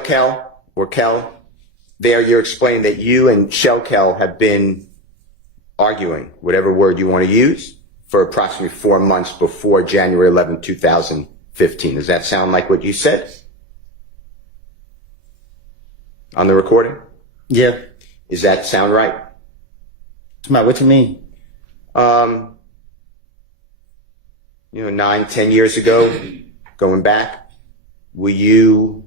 Kel or Kel, there you're explaining that you and Shell Kel have been arguing, whatever word you want to use, for approximately 4 months before January 11, 2015. Does that sound like what you said on the recording? Yeah. Does that sound right? What you mean? 9, 10 years ago, going back, were you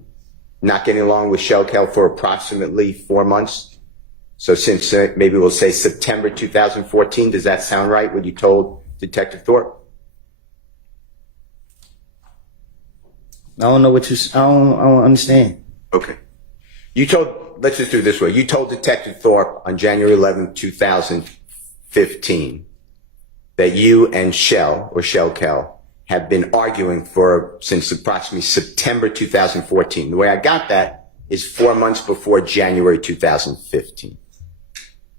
not getting along with Shell Kel for approximately 4 months? So since maybe we'll say September 2014, does that sound right, what you told Detective Thorpe? I don't know what you, I don't understand. Okay. Let's just do it this way. You told Detective Thorpe on January 11, 2015 that you and Shell Kel have been arguing since approximately September 2014. The way I got that is 4 months before January 2015.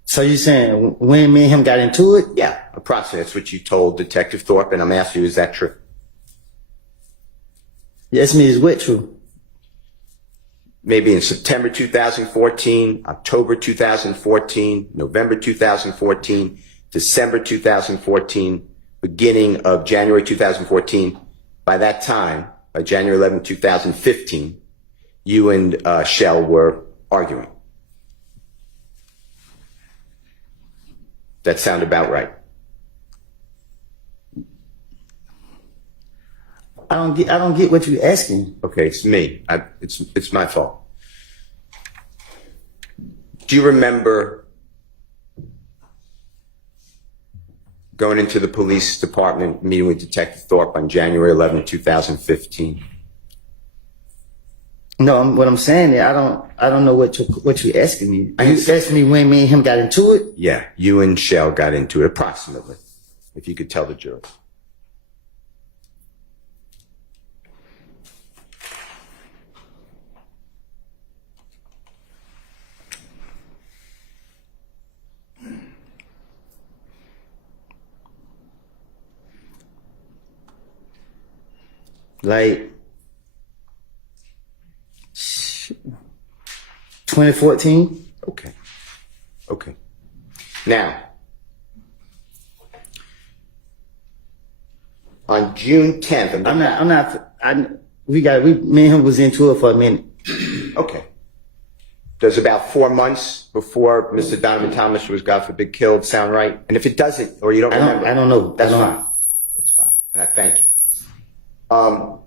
So you're saying when me and him got into it? Yeah, approximately. That's what you told Detective Thorpe, and I'm asking you, is that true? Yes, me is what true? Maybe in September 2014, October 2014, November 2014, December 2014, beginning of January 2014. By that time, by January 11, 2015, you and Shell were arguing. That sound about right? I don't get what you're asking. Okay, it's me. It's my fault. Do you remember going into the police department, meeting with Detective Thorpe on January 11, 2015? No, what I'm saying is I don't know what you're asking me. Are you asking me when me and him got into it? Yeah, you and Shell got into it approximately, if you could tell the jury. Like 2014. Okay. Now, on June 10th, me and him was into it for a minute. Okay. Does about 4 months before Mr. Donovan Thomas was, God forbid, killed sound right? And if it doesn't, or you don't remember, I don't know. That's fine. That's fine. And I thank you. I'm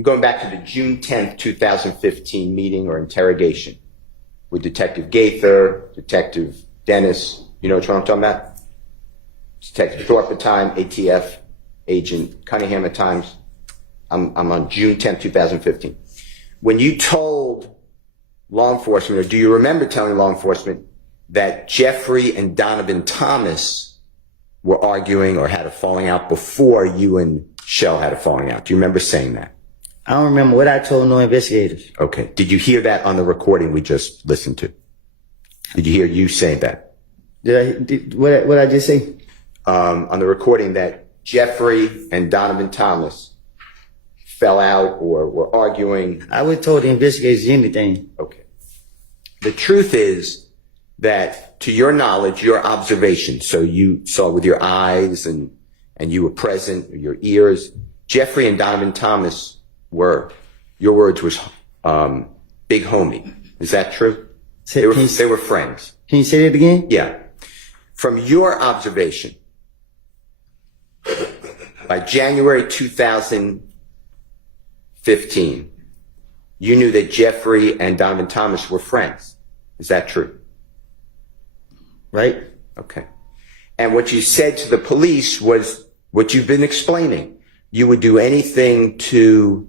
going back to the June 10th, 2015 meeting or interrogation with Detective Gaither, Detective Dennis. You know what I'm talking about? Detective Thorpe at the time, ATF agent Cunningham at times. I'm on June 10th, 2015. When you told law enforcement, or do you remember telling law enforcement that Jeffrey and Donovan Thomas were arguing or had a falling out before you and Shell had a falling out? Do you remember saying that? I don't remember what I told no investigators. Okay. Did you hear that on the recording we just listened to? Did you hear you say that? What I just say? On the recording that Jeffrey and Donovan Thomas fell out or were arguing. I would have told the investigators anything. Okay. The truth is that, to your knowledge, your observation, so you saw with your eyes and you were present, your ears, Jeffrey and Donovan Thomas were, your words was, big homie. Is that true? They were friends. Can you say that again? Yeah. From your observation, by January 2015, you knew that Jeffrey and Donovan Thomas were friends. Is that true? Right. Okay. And what you said to the police was what you've been explaining. You would do anything to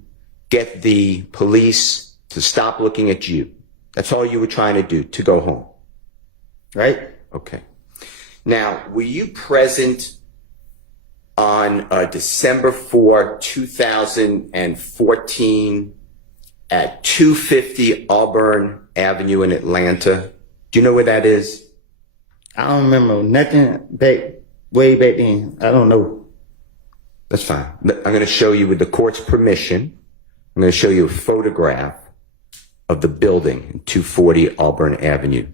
get the police to stop looking at you. That's all you were trying to do, to go home. Right. Okay. Now, were you present on December 4, 2014 at 250 Auburn Avenue in Atlanta? Do you know where that is? I don't remember nothing way back then. I don't know. That's fine. I'm going to show you, with the court's permission, I'm going to show you a photograph of the building, 240 Auburn Avenue.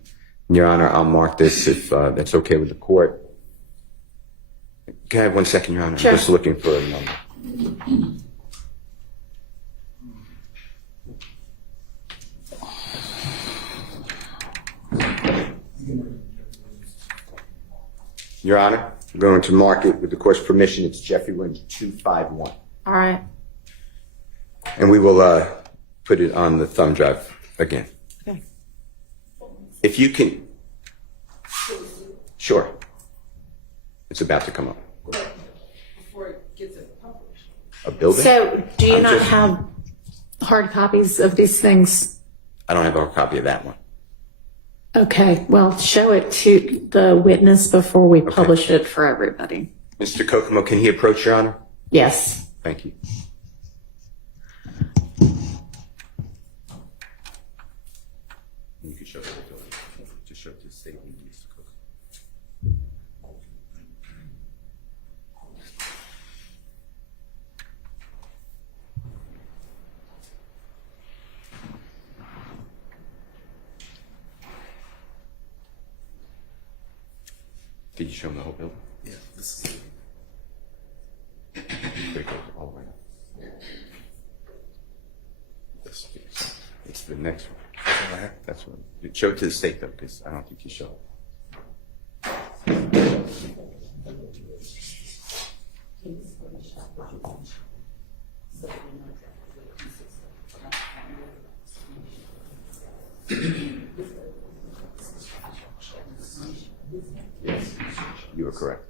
Your Honor, I'll mark this if that's okay with the court. Can I have 1 second, Your Honor? Sure. I'm just looking for a number. Your Honor, I'm going to mark it with the court's permission. It's Jeffrey Williams, 251. All right. And we will put it on the thumb drive again. Okay. If you can. Sure. It's about to come up. Before it gets published. A building? So, do you I'm not just- have hard copies of these things? I don't have a copy of that one. Okay, well, show it to the witness before we publish it for everybody. Mr. Kokomo, can he approach, Your Honor? Yes. Thank you. You can show the building. Just show it to the state, Mr. Kokomo. Did you show him the whole building? Yeah, this is. It goes all the way up. It's the next one. That's what. Show it to the state though, because I don't think you show it. Yes, you are correct.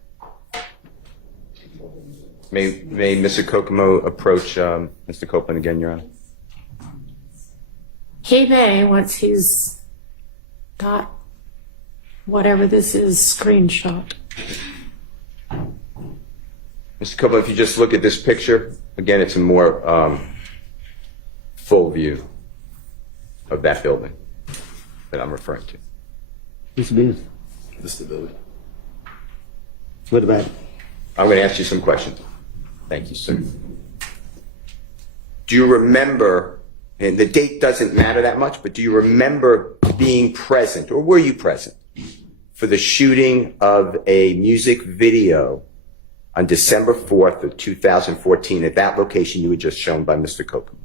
May Mr. Kokomo approach Mr. Copeland again, Your Honor? He may, once he's got whatever this is screenshot. Mr. Copeland, if you just look at this picture, again, it's a more full view of that building that I'm referring to. What's the business? This is the building. What about it? I'm going to ask you some questions. Thank you, sir. Do you remember, and the date doesn't matter that much, but do you remember being present, or were you present, for the shooting of a music video on December 4th of 2014 at that location you were just shown by Mr. Copeland?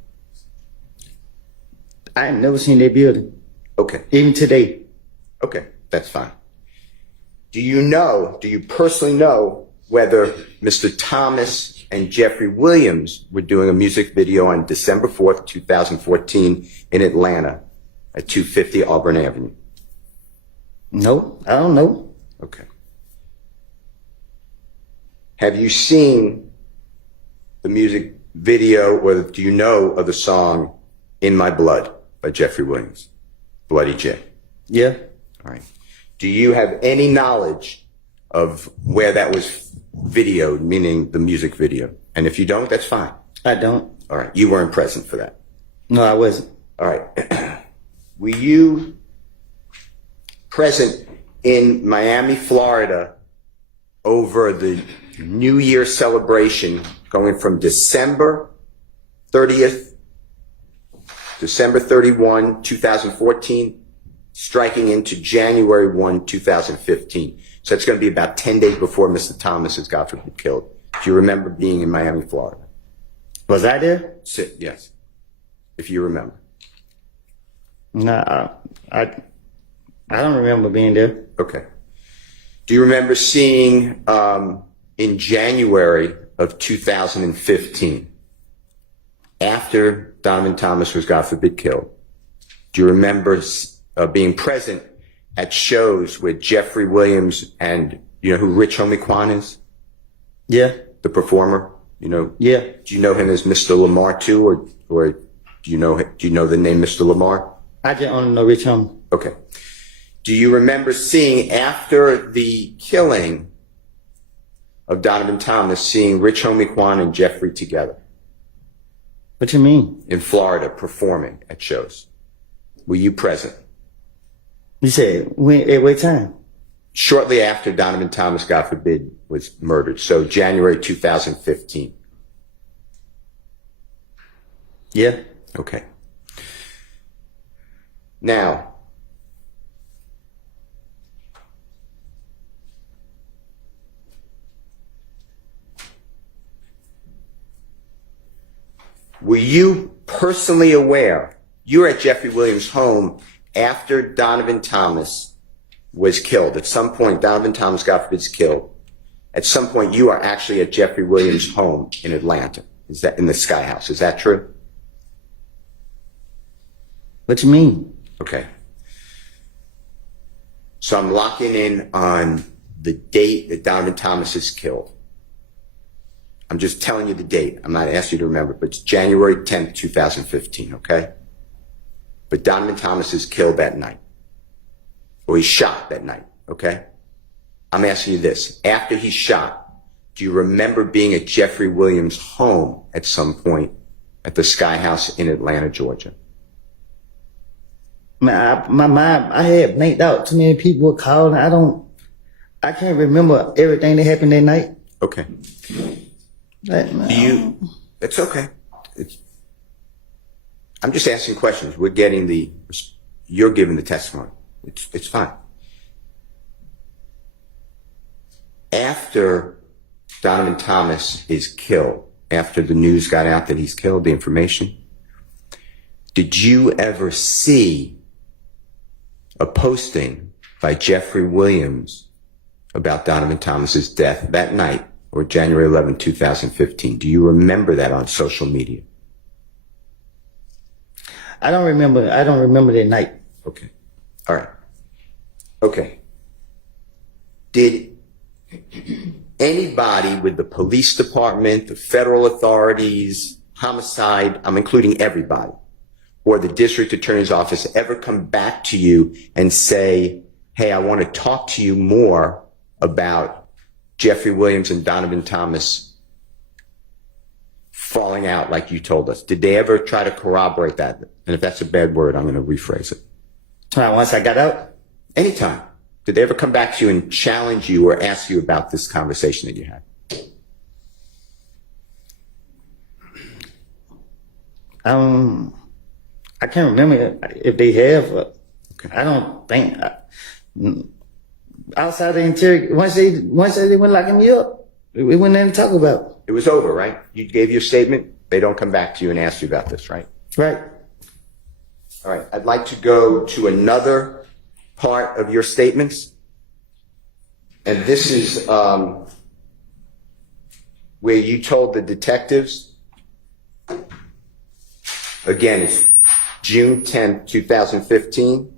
I ain't never seen that building, Okay. even today. Okay, that's fine. Do you personally know whether Mr. Thomas and Jeffrey Williams were doing a music video on December 4th, 2014 in Atlanta at 250 Auburn Avenue? No, I don't know. Okay. Have you seen the music video, or do you know of the song In My Blood by Jeffrey Williams? Bloody J. Yeah, All right. Do you have any knowledge of where that was videoed, meaning the music video? And if you don't, that's fine. I don't. All right. You weren't present for that. No, I wasn't. All right. Were you present in Miami, Florida over the New Year celebration going from December 30th, December 31, 2014, striking into January 1, 2015. So it's going to be about 10 days before Mr. Thomas is, God forbid, killed. Do you remember being in Miami, Florida? Was I there? Yes. If you remember. Nah, I don't remember being there. Okay. Do you remember seeing in January of 2015, after Donovan Thomas was, God forbid, killed, do you remember being present at shows with Jeffrey Williams and, you know who Rich Homie Quan is? Yeah, The performer? You know? yeah. Do you know him as Mr. Lamar too, or do you know the name Mr. Lamar? I just only know Rich Homie. Okay. Do you remember seeing, after the killing of Donovan Thomas, seeing Rich Homie Quan and Jeffrey together What you mean? in Florida performing at shows? Were you present? You said when? At what time? Shortly after Donovan Thomas, God forbid, was murdered. So January 2015. Yeah. Okay. Now, were you personally aware, you were at Jeffrey Williams' home after Donovan Thomas was killed. At some point, Donovan Thomas, God forbid, is killed. At some point, you are actually at Jeffrey Williams' home in Atlanta. Is that in the Sky House? Is that true? What you mean? Okay. So I'm locking in on the date that Donovan Thomas is killed. I'm just telling you the date. I'm not asking you to remember, but it's January 10th, 2015, okay? But Donovan Thomas is killed that night. Or he's shot that night, okay? I'm asking you this. After he's shot, do you remember being at Jeffrey Williams' home at some point at the Sky House in Atlanta, Georgia? Man, my mind, I had blanked out. Too many people were calling. I can't remember everything that happened that night. Okay. It's okay. I'm just asking questions. You're giving the testimony. It's fine. After Donovan Thomas is killed, after the news got out that he's killed, the information, did you ever see a posting by Jeffrey Williams about Donovan Thomas's death that night, or January 11, 2015? Do you remember that on social media? I don't remember that night. Okay. All right. Okay. Did anybody with the police department, the federal authorities, homicide, I'm including everybody, or the district attorney's office ever come back to you and say, hey, I want to talk to you more about Jeffrey Williams and Donovan Thomas falling out like you told us? Did they ever try to corroborate that? And if that's a bad word, I'm going to rephrase it. Once I got out? Anytime. Did they ever come back to you and challenge you or ask you about this conversation that you had? I can't remember if they have. Okay. I don't think. Outside the interior, once they went locking me up, we went there to talk about it. It was over, right? You gave your statement. They don't come back to you and ask you about this, right? Right. All right. I'd like to go to another part of your statements. And this is where you told the detectives, again, it's June 10th, 2015,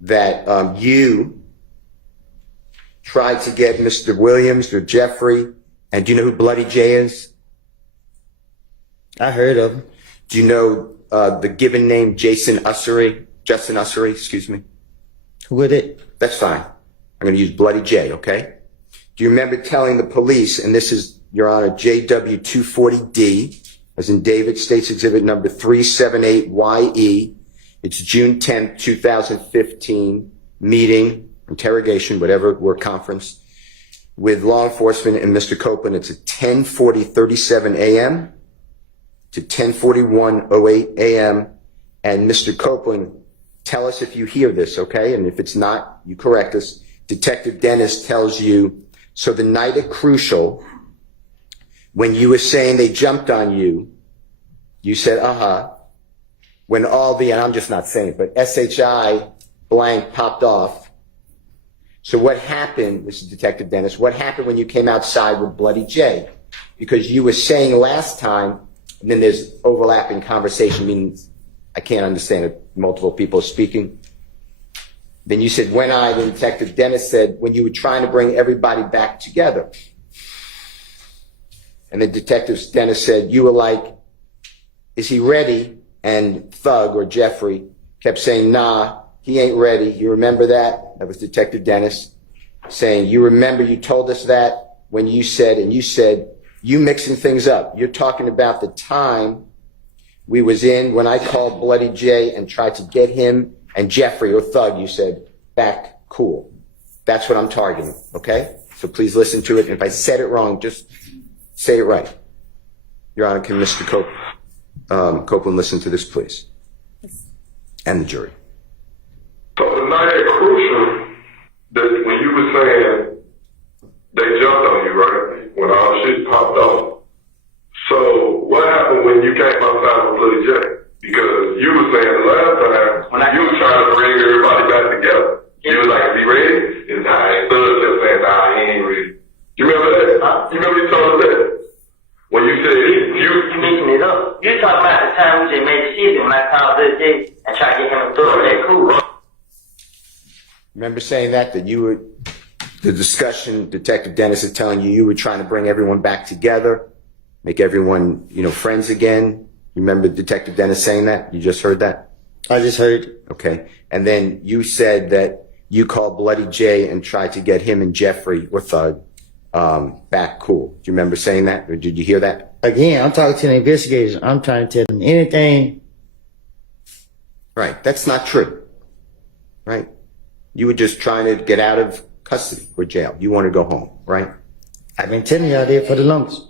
that you tried to get Mr. Williams or Jeffrey, and do you know who Bloody J is? I heard of him. Do you know the given name Justin Ussery, excuse me? Who would it? That's fine. I'm going to use Bloody J, okay? Do you remember telling the police, and this is, Your Honor, JW240D, as in David States Exhibit number 378YE, it's June 10th, 2015, meeting, interrogation, whatever, word conference, with law enforcement and Mr. Copeland. It's at 10:40:37 a.m. to 10:41:08 a.m. And Mr. Copeland, tell us if you hear this, okay? And if it's not, you correct us. Detective Dennis tells you, so the night at Crucial, when you were saying they jumped on you, you said, when all the, and I'm just not saying it, but SHI blank popped off. So what happened, this is Detective Dennis, what happened when you came outside with Bloody J? Because you were saying last time, and then there's overlapping conversation, meaning I can't understand it, multiple people speaking. Then you said, then Detective Dennis said, when you were trying to bring everybody back together. And then Detective Dennis said, you were like, is he ready? And Thug, or Jeffrey, kept saying, nah, he ain't ready. You remember that? That was Detective Dennis saying, you remember you told us that when you said, and you said, you mixing things up. You're talking about the time we was in when I called Bloody J and tried to get him and Jeffrey, or Thug, you said, back cool. That's what I'm targeting, okay? So please listen to it. And if I said it wrong, just say it right. Your Honor, can Mr. Copeland listen to this, please? and the jury. So the night at Crucial, that when you were saying they jumped on you, right? When all the shit popped off. So what happened when you came outside with Bloody J? Because you were saying the last time you were trying to bring everybody back together. You was like, is he ready? And I ain't stood there saying, nah, he ain't ready. You remember that? You remember you told us that? When you said You mixing it up. You talking about the time we just made the season when I called Lil J and tried to get him to throw that cool. Remember saying that you were, the discussion, Detective Dennis is telling you were trying to bring everyone back together, make everyone, friends again. You remember Detective Dennis saying that? You just heard that? I just heard. Okay. And then you said that you called Bloody J and tried to get him and Jeffrey or Thug back cool. Do you remember saying that? Or did you hear that? Again, I'm talking to the investigators. I'm trying to tell them anything. Right. That's not true. Right. You were just trying to get out of custody or jail. You want to go home, right? I've been telling y'all that for the longest.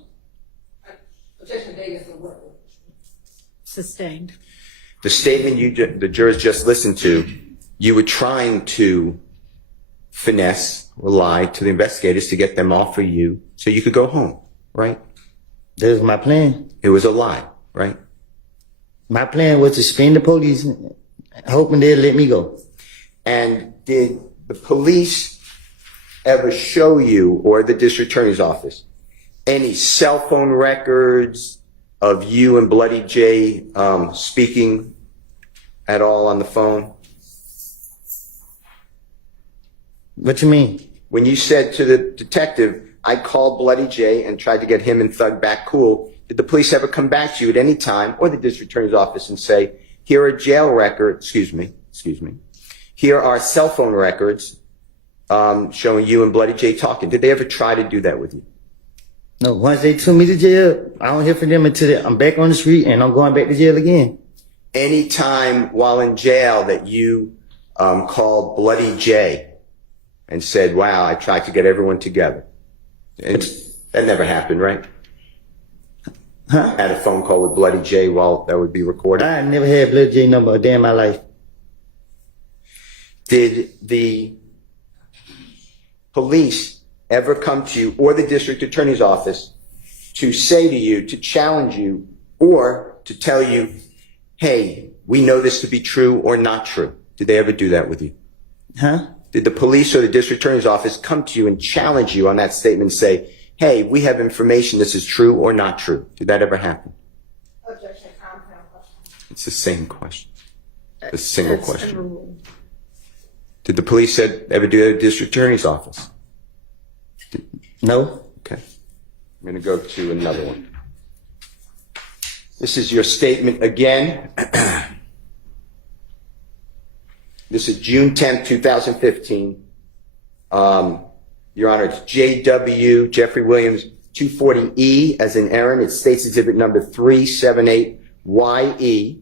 Objection, Davis, the word. Sustained. The statement the jurors just listened to, you were trying to finesse or lie to the investigators to get them off of you so you could go home, right? That was my plan. It was a lie, right? My plan was to spin the police, hoping they'd let me go. And did the police ever show you, or the district attorney's office, any cell phone records of you and Bloody J speaking at all on the phone? What you mean? When you said to the detective, I called Bloody J and tried to get him and Thug back cool, did the police ever come back to you at any time, or the district attorney's office, and say, here are jail records, excuse me, here are cell phone records showing you and Bloody J talking? Did they ever try to do that with you? No, once they took me to jail, I don't hear from them until I'm back on the street and I'm going back to jail again. Any time while in jail that you called Bloody J and said, wow, I tried to get everyone together. And that never happened, right? Huh? Had a phone call with Bloody J while that would be recorded. I never had Bloody J number a day in my life. Did the police ever come to you or the district attorney's office to say to you, to challenge you, or to tell you, hey, we know this to be true or not true? Did they ever do that with you? Huh? Did the police or the district attorney's office come to you and challenge you on that statement and say, hey, we have information, this is true or not true? Did that ever happen? Objection, compound question. It's the same question. A single That's question. overruled. Did the police ever do that at the district attorney's office? No. Okay. I'm going to go to another one. This is your statement again. This is June 10th, 2015. Your Honor, it's JW, Jeffrey Williams, 240E, as in Aaron. It states exhibit number 378YE.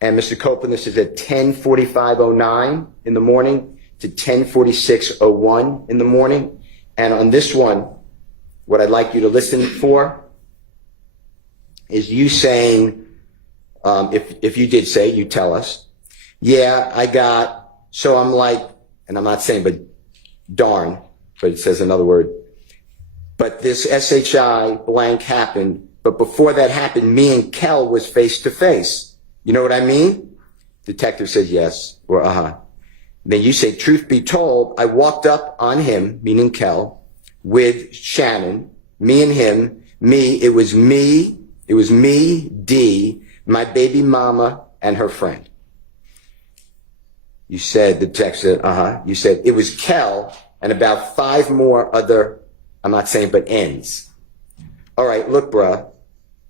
And Mr. Copeland, this is at 10:45:09 in the morning to 10:46:01 in the morning. And on this one, what I'd like you to listen for is you saying, if you did say, you tell us, yeah, so I'm like, and I'm not saying, but darn, but it says another word, but this SHI blank happened, but before that happened, me and Kel was face to face. You know what I mean? Detective says yes, or Then you say, truth be told, I walked up on him, meaning Kel, with Shannon, me and him, it was me, D, my baby mama, and her friend. You said, the detective said, You said, it was Kel and about 5 more other, I'm not saying, but ends. All right, look, bruh.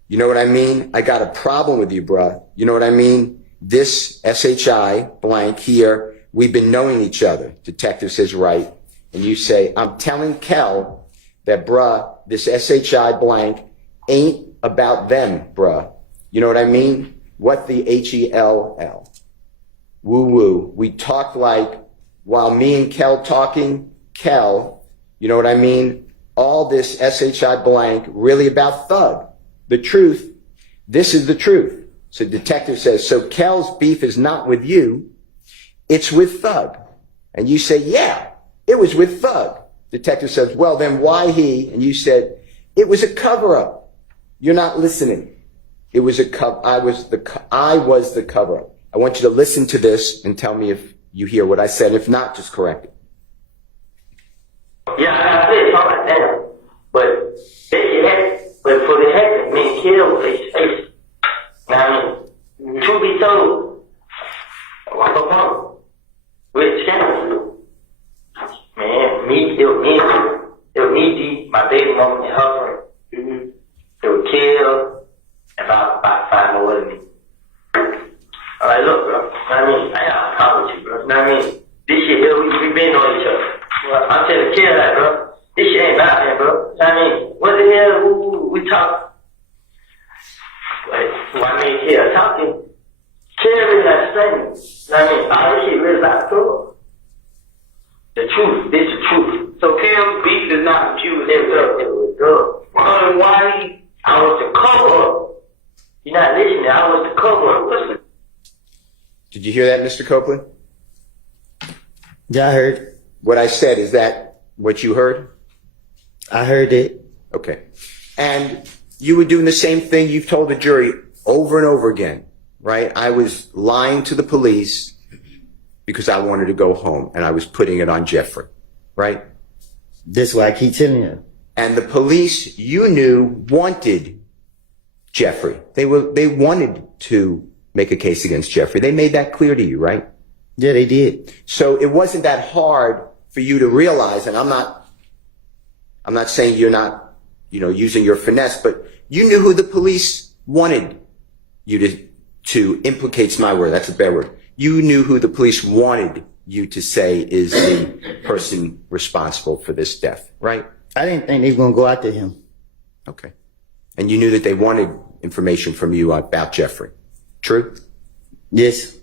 You know what I mean? I got a problem with you, bruh. You know what I mean? This SHI blank here, we've been knowing each other. Detective says, right. And you say, I'm telling Kel that, bruh, this SHI blank ain't about them, bruh. You know what I mean? What the HELL? Woo woo. We talked like, while me and Kel talking, Kel, you know what I mean? All this SHI blank really about Thug. The truth, this is the truth. So detective says, so Kel's beef is not with you, it's with Thug. And you say, yeah, it was with Thug. Detective says, well, then why he? And you said, it was a cover-up. You're not listening. It was I was the cover-up. I want you to listen to this and tell me if you hear what I said. If not, just correct it. Yeah, I said something like that. But for the heck, me kill face. Now, I mean, truth be told, what the fuck? With Kenneth. Man, it was me, my baby mama, and her friend. They were killed, and about 5 more than me. I'm like, look, bro, I mean, I got a problem with you, bro. I mean, this shit here, we been on each other. I'm telling the kid that, bro. This shit ain't about that, bro. I mean, what the hell, we talk. Why me and kid talking? Kid really not saying. I mean, all this shit really not true. The truth, this is the truth. So Kim's beef is not with you, it was girl. Why? I was the cover up. You're not listening, I was the cover up. Listen. Did you hear that, Mr. Copeland? Yeah, I heard. What I said, is that what you heard? I heard it. Okay. And you were doing the same thing you've told the jury over and over again, right? I was lying to the police because I wanted to go home, and I was putting it on Jeffrey, right? That's why I keep telling you. And the police, you knew, wanted Jeffrey. They wanted to make a case against Jeffrey. They made that clear to you, right? Yeah, they did. So it wasn't that hard for you to realize, and I'm not saying you're not, using your finesse, but you knew who the police wanted you to implicate's my word, that's a bad word. You knew who the police wanted you to say is the person responsible for this death, right? I didn't think they were going to go after him. Okay. And you knew that they wanted information from you about Jeffrey. True? Yes.